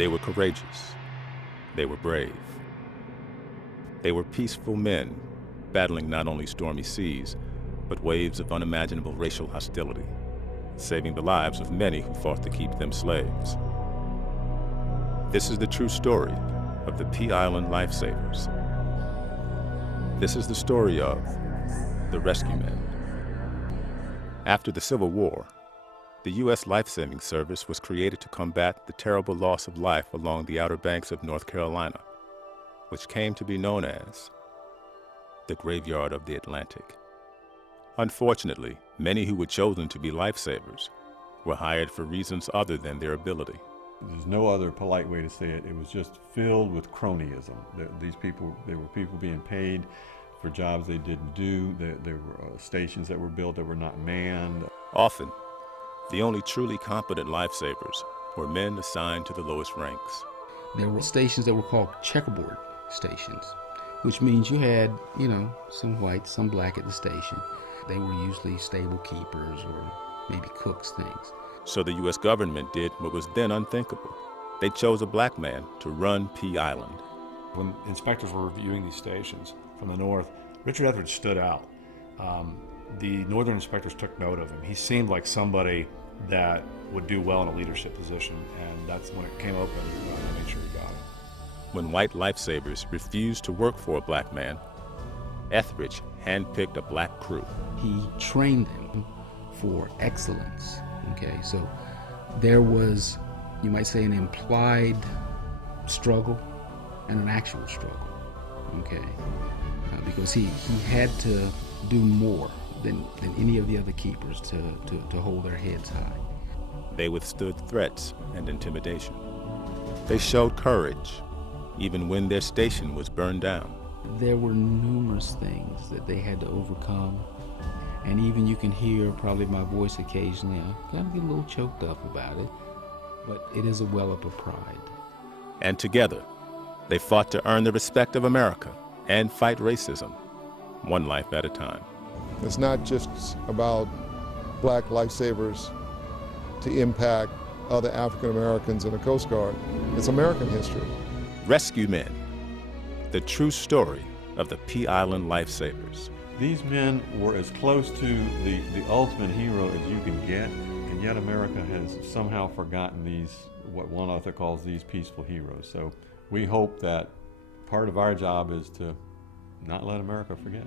They were courageous. They were brave. They were peaceful men, battling not only stormy seas, but waves of unimaginable racial hostility, saving the lives of many who fought to keep them slaves. This is the true story of the Pea Island Lifesavers. This is the story of the Rescue Men. After the Civil War, the U.S. Lifesaving Service was created to combat the terrible loss of life along the Outer Banks of North Carolina, which came to be known as the Graveyard of the Atlantic. Unfortunately, many who were chosen to be lifesavers were hired for reasons other than their ability. There's no other polite way to say it. It was just filled with cronyism. These people, they were people being paid for jobs they didn't do. There were stations that were built that were not manned. Often, the only truly competent lifesavers were men assigned to the lowest ranks. There were stations that were called checkerboard stations, which means you had, some white, some black at the station. They were usually stable keepers or maybe cooks, things. So the U.S. government did what was then unthinkable. They chose a black man to run Pea Island. When inspectors were reviewing these stations from the north, Richard Etheridge stood out. The northern inspectors took note of him. He seemed like somebody that would do well in a leadership position, and that's when it came open, I made sure he got it. When white lifesavers refused to work for a black man, Etheridge handpicked a black crew. He trained them for excellence, okay? So there was, you might say, an implied struggle and an actual struggle, okay? Because he had to do more than any of the other keepers to hold their heads high. They withstood threats and intimidation. They showed courage, even when their station was burned down. There were numerous things that they had to overcome, and even you can hear probably my voice occasionally. I kind of get a little choked up about it, but it is a well-up of pride. And together, they fought to earn the respect of America and fight racism, one life at a time. It's not just about black lifesavers to impact other African Americans in the Coast Guard. It's American history. Rescue Men, the true story of the Pea Island Lifesavers. These men were as close to the ultimate hero as you can get, and yet America has somehow forgotten these, what one author calls these peaceful heroes. So we hope that part of our job is to not let America forget.